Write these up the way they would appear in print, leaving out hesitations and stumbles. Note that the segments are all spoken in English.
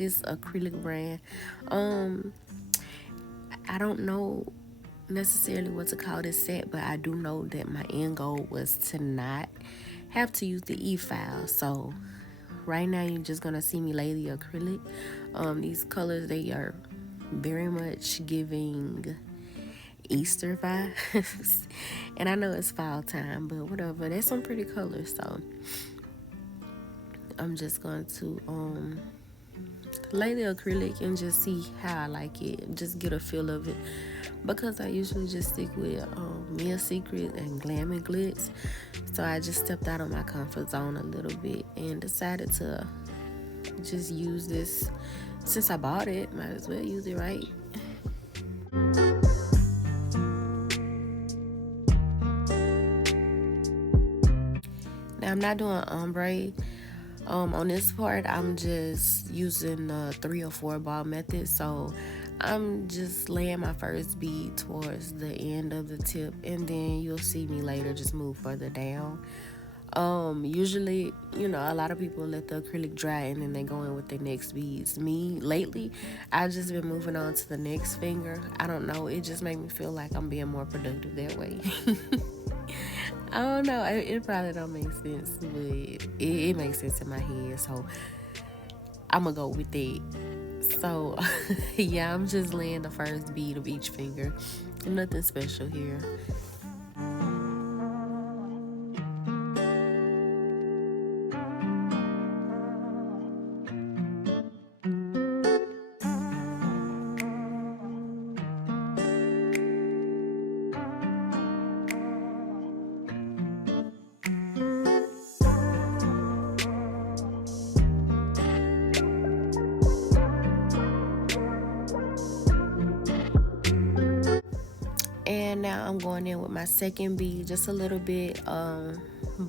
this acrylic brand. I don't know necessarily what to call this set, but I do know that my end goal was to not have to use the e-file. So right now you're just gonna see me lay the acrylic. These colors, they are very much giving Easter vibes. And I know it's fall time, but whatever, there's some pretty colors. So I'm just going to lay the acrylic and just see how I like it, just get a feel of it, because I usually just stick with Mia Secret and Glam and Glitz. So I just stepped out of my comfort zone a little bit and decided to just use this. Since I bought it, might as well use it, right? Now I'm not doing ombre. On this part, I'm just using the 3 or 4 ball method. So I'm just laying my first bead towards the end of the tip, and then you'll see me later just move further down. Usually, a lot of people let the acrylic dry and then they go in with their next beads. Me, lately, I've just been moving on to the next finger. I don't know, it just made me feel like I'm being more productive that way. I don't know, it probably don't make sense, but it makes sense in my head, so I'm gonna go with it. So, yeah, I'm just laying the first bead of each finger. Nothing special here. And now I'm going in with my second bead, just a little bit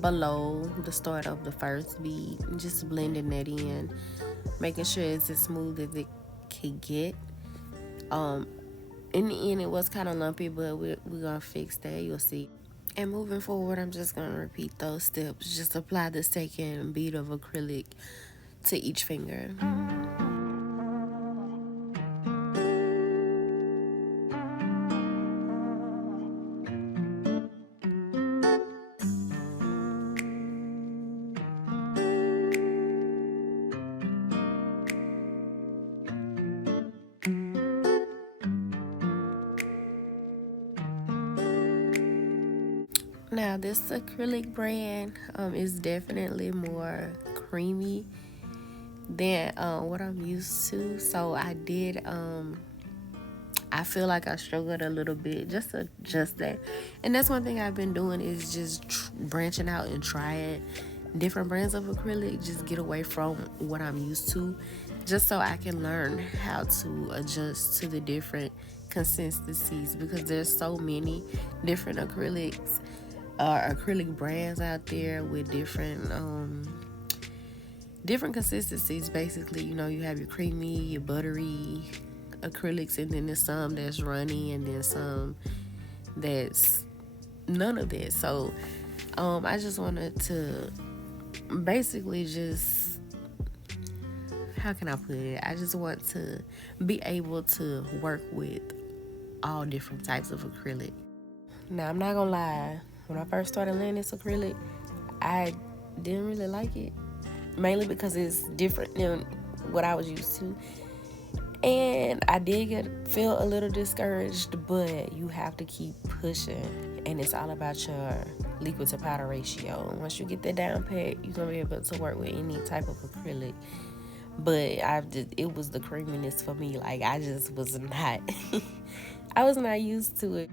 below the start of the first bead, just blending that in, making sure it's as smooth as it can get. In the end, it was kind of lumpy, but we're gonna fix that, you'll see. And moving forward, I'm just gonna repeat those steps. Just apply the second bead of acrylic to each finger. Now, this acrylic brand is definitely more creamy than what I'm used to. So I did, I feel like I struggled a little bit just to adjust that. And that's one thing I've been doing, is just branching out and trying different brands of acrylic, just get away from what I'm used to, just so I can learn how to adjust to the different consistencies, because there's so many different acrylics, acrylic brands out there with different consistencies. Basically, you have your creamy, your buttery acrylics, and then there's some that's runny, and then some that's none of that. So I just wanted to basically just, how can I put it, I just want to be able to work with all different types of acrylic. Now, I'm not gonna lie, when I first started laying this acrylic, I didn't really like it, mainly because it's different than what I was used to. And I did feel a little discouraged, but you have to keep pushing, and it's all about your liquid to powder ratio. Once you get that down pat, you're gonna be able to work with any type of acrylic. But it was the creaminess for me. Like, I just was not, I was not used to it.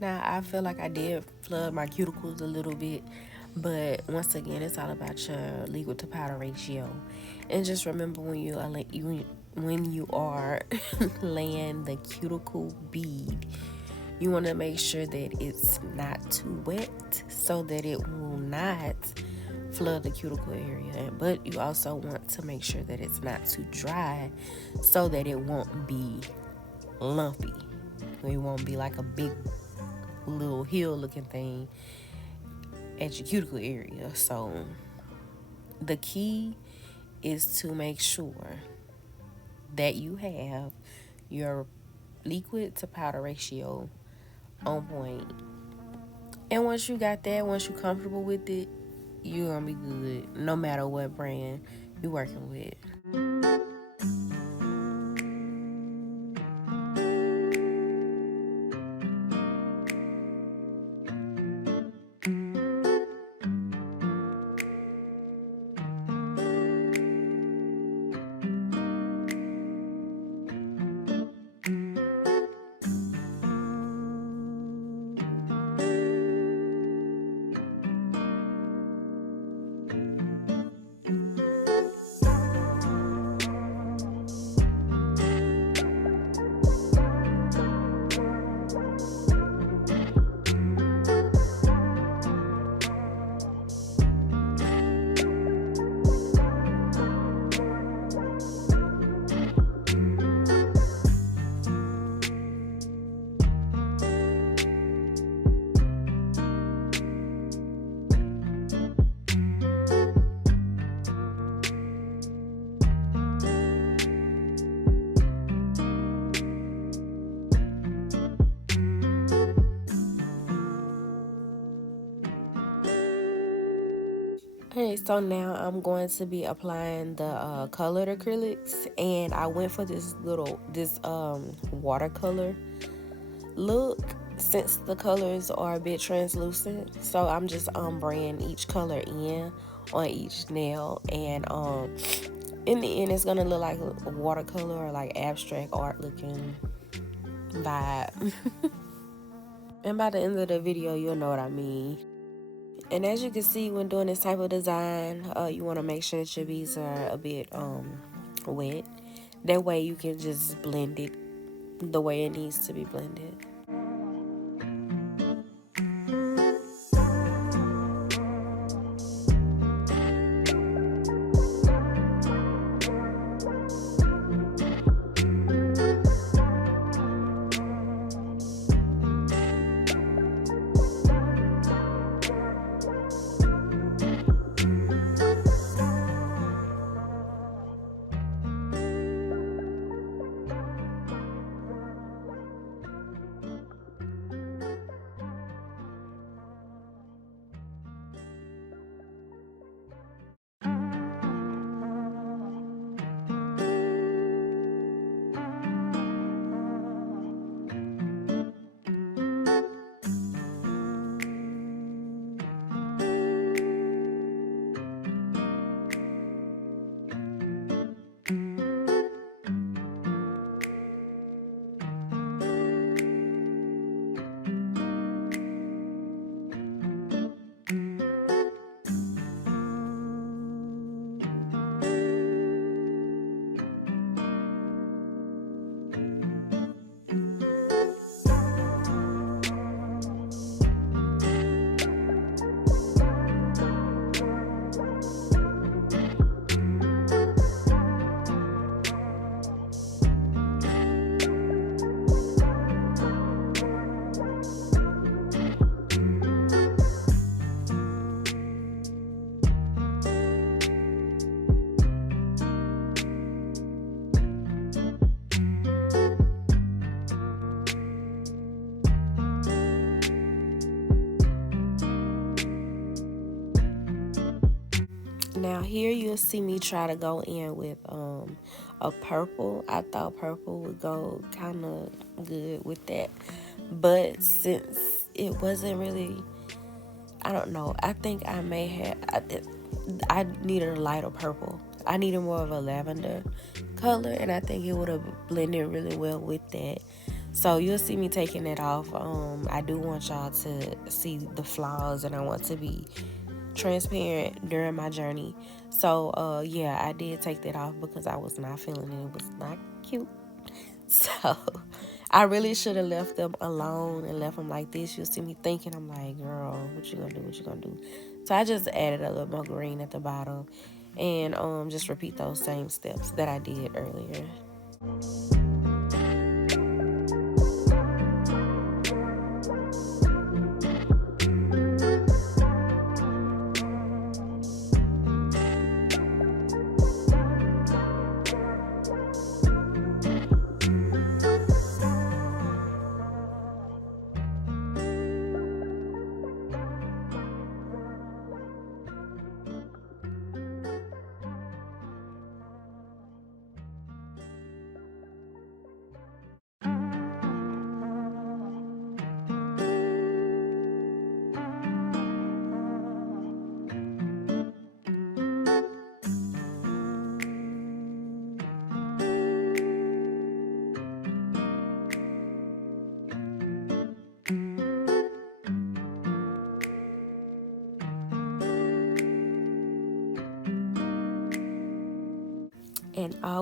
Now, I feel like I did flood my cuticles a little bit, but once again, it's all about your liquid to powder ratio. And just remember, when you are laying the cuticle bead, you want to make sure that it's not too wet so that it will not flood the cuticle area. But you also want to make sure that it's not too dry so that it won't be lumpy. It won't be like a big little hill looking thing at your cuticle area. So the key is to make sure that you have your liquid to powder ratio on point. And once you got that, once you're comfortable with it, you're gonna be good no matter what brand you're working with. Okay, so now I'm going to be applying the colored acrylics, and I went for this watercolor look since the colors are a bit translucent. So I'm just ombreing each color in on each nail, and in the end it's gonna look like a watercolor or like abstract art looking vibe. And by the end of the video, you'll know what I mean. And as you can see, when doing this type of design, you want to make sure that your beads are a bit wet. That way you can just blend it the way it needs to be blended. Now here you'll see me try to go in with a purple. I thought purple would go kind of good with that, but since it wasn't really, I don't know, I think I may have, I needed a lighter purple. I needed more of a lavender color, and I think it would have blended really well with that. So you'll see me taking it off. I do want y'all to see the flaws, and I want to be transparent during my journey. So yeah, I did take that off because I was not feeling it. It was not cute. So I really should have left them alone and left them like this. You'll see me thinking, I'm like, girl, what you gonna do? What you gonna do? So I just added a little more green at the bottom, and just repeat those same steps that I did earlier.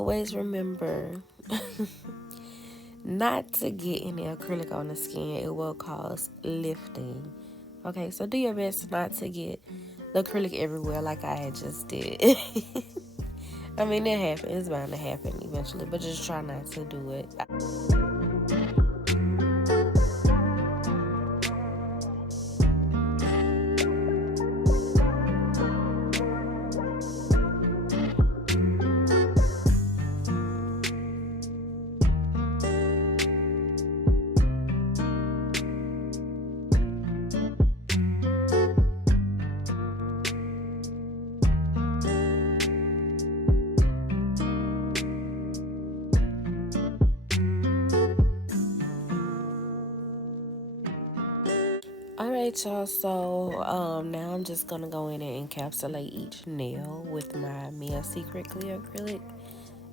always remember not to get any acrylic on the skin. It will cause lifting. Okay, so do your best not to get the acrylic everywhere like I had just did. I mean, it happens. It's bound to happen eventually, but just try not to do it. Alright, y'all, so now I'm just gonna go in and encapsulate each nail with my Mia Secret Clear Acrylic.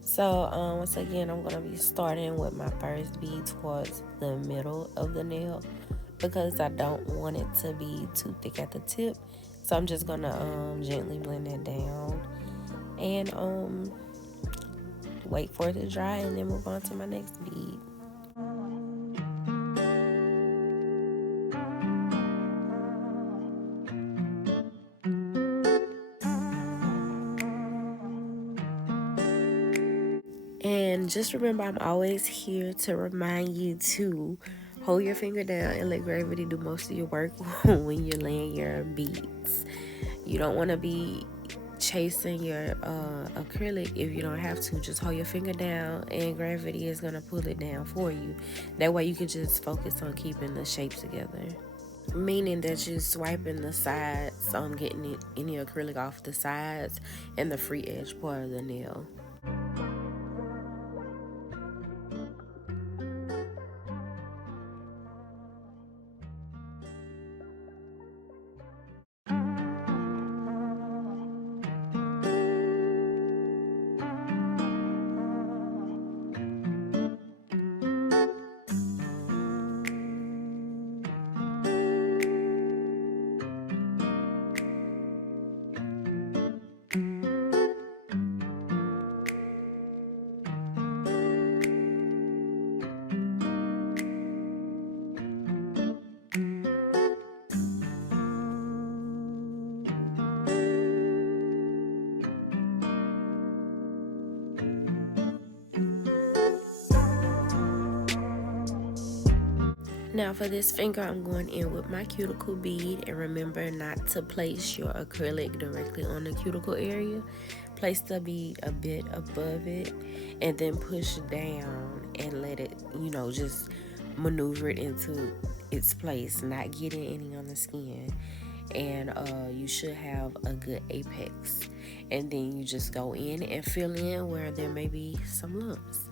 So once again, I'm gonna be starting with my first bead towards the middle of the nail because I don't want it to be too thick at the tip. So I'm just gonna gently blend it down and wait for it to dry and then move on to my next bead. And just remember, I'm always here to remind you to hold your finger down and let gravity do most of your work when you're laying your beads. You don't want to be chasing your acrylic if you don't have to. Just hold your finger down and gravity is going to pull it down for you. That way you can just focus on keeping the shape together. Meaning that you're swiping the sides on getting any acrylic off the sides and the free edge part of the nail. Now for this finger, I'm going in with my cuticle bead, and remember not to place your acrylic directly on the cuticle area. Place the bead a bit above it and then push down and let it, just maneuver it into its place, not getting any on the skin. And you should have a good apex. And then you just go in and fill in where there may be some lumps.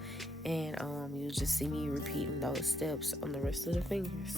And you'll just see me repeating those steps on the rest of the fingers.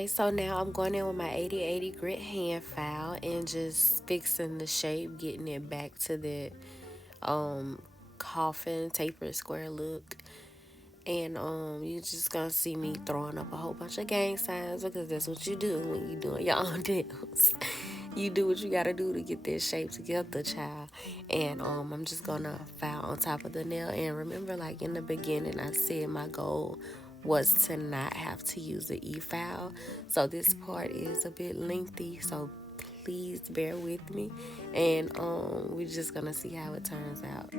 Alright, so now I'm going in with my 80/80 grit hand file and just fixing the shape, getting it back to that coffin tapered square look. And you just gonna see me throwing up a whole bunch of gang signs, because that's what you do when you doing your own nails. You do what you gotta do to get that shape together, child. And I'm just gonna file on top of the nail. And remember, like in the beginning, I said my goal was to not have to use the e-file. So this part is a bit lengthy, so please bear with me. And we're just gonna see how it turns out.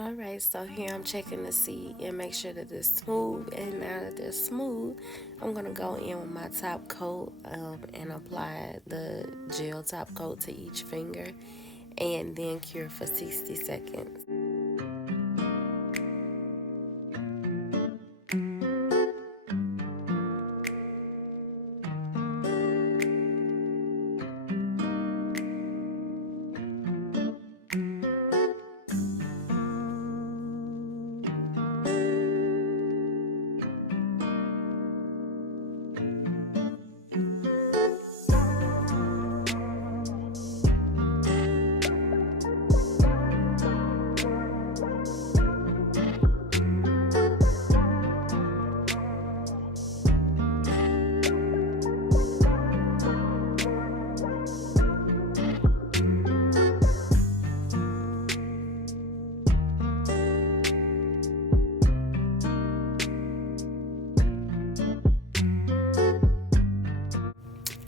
Alright, so here I'm checking to see and make sure that it's smooth. And now that they're smooth, I'm going to go in with my top coat and apply the gel top coat to each finger and then cure for 60 seconds.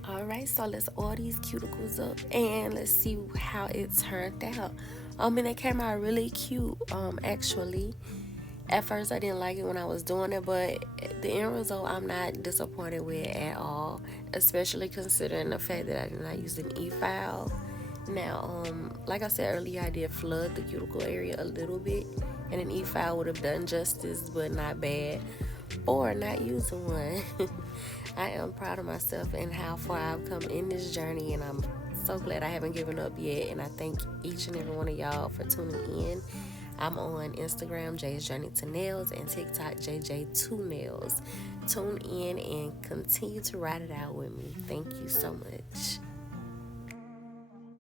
Alright, so let's oil these cuticles up and let's see how it turned out. And it came out really cute, actually. At first I didn't like it when I was doing it, but the end result I'm not disappointed with at all, especially considering the fact that I did not use an e-file. Now, like I said earlier, I did flood the cuticle area a little bit, and an e-file would have done justice, but not bad for not using one. I am proud of myself and how far I've come in this journey, and I'm so glad I haven't given up yet. And I thank each and every one of y'all for tuning in. I'm on Instagram, Jay's Journey to Nails, and TikTok, JJ2Nails. Tune in and continue to ride it out with me. Thank you so much.